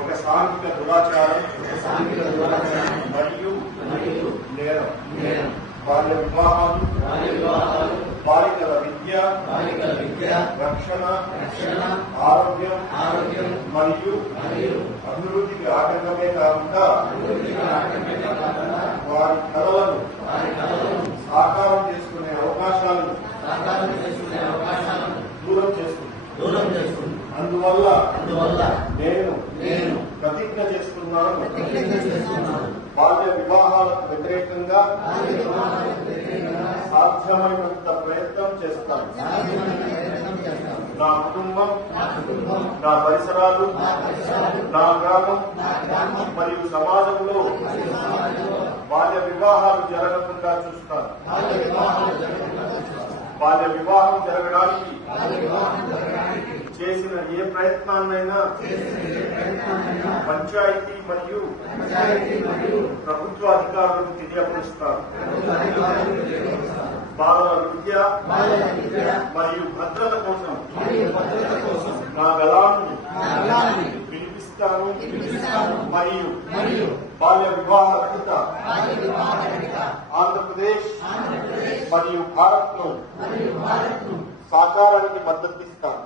ఒక సాంఘిక దురాచారం మరియు నేరం. బాల్య వివాహాలు, బాలికల విద్య, రక్షణ, ఆరోగ్యం మరియు అభివృద్ధికి ఆటంకమే కాకుండా వారి కళలను సాకారం చేసుకునే అవకాశాలను దూరం చేస్తుంది. అందువల్ల నేను ప్రతిజ్ఞ చేస్తున్నాను, బాల్య వివాహాలకు వ్యతిరేకంగా సాధ్యమైనంత ప్రయత్నం చేస్తాను. నా కుటుంబం, నా పరిసరాలు, నా గ్రామం మరియు సమాజంలో బాల్య వివాహాలు జరగకుండా చూస్తాను. బాల్య వివాహం జరగడానికి చేసిన ఏ ప్రయత్నాన్నైనా పంచాయతీ మరియు ప్రభుత్వ అధికారులకు తెలియపరుస్తారు. బాలల విద్య మరియు భద్రత కోసం నా గళాన్ని వినిపిస్తాను మరియు బాల్య వివాహ రహిత ఆంధ్రప్రదేశ్ మరియు భారత్ ను సాకారానికి మద్దతిస్తాను.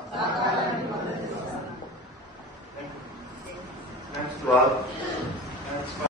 Thanks to all.